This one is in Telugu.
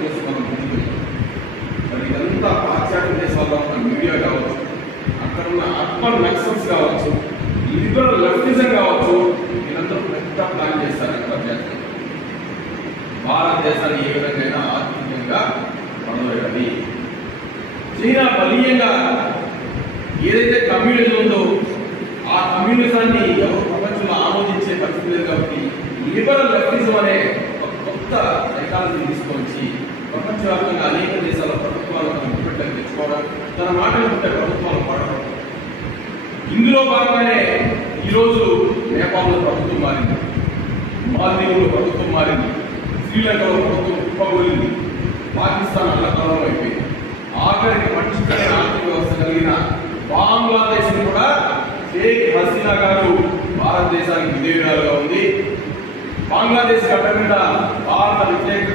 చేసి మనం ముందుకు. మరి ఇదంతా పాశ్చాత్య దేశాల్లో ఉన్న మీడియా కావచ్చు, అక్కడ ఉన్న అర్బన్ నక్సల్స్ కావచ్చు, లిబరల్ లెఫ్టిజం కావచ్చు, వీళ్ళందరూ పెద్ద ప్లాన్ చేస్తారు అంతర్జాతీయ భారతదేశాన్ని ఏ విధంగా ఆర్థికంగా పడవేయాలి. చైనా బలీయంగా ఏదైతే కమ్యూనిజం ఉందో ఆ కమ్యూనిజాన్ని ఎవరు ప్రపంచంలో ఆమోదించే పరిస్థితి లేదు. కాబట్టి లిబరల్ లెఫ్టిజం అనే ఒక కొత్త సైకాలజీ తీసుకొచ్చి ప్రపంచవ్యాప్తంగా అనేక దేశాల ప్రభుత్వాలను ముట్టుబెట్టకు తెచ్చుకోవడం, తన మాటలు ఉంటే ప్రభుత్వాలు పడడం. ఇందులో భాగంగానే ఈరోజు నేపాల్లో ప్రభుత్వం మారింది, మాల్దీవులో ప్రభుత్వం మారింది, శ్రీలంకలో ప్రభుత్వం కుప్పగొలింది, పాకిస్తాన్ అల్లకల్లం అయిపోయింది. ఆఖరికి పటిష్టమైన ఆర్థిక వ్యవస్థ కలిగిన బంగ్లాదేశ్ కూడా షేక్ హసీనా గారు భారతదేశానికి విధేయురాలుగా ఉంది. బంగ్లాదేశ్ గడ్డ మీద భారత వ్యతిరేక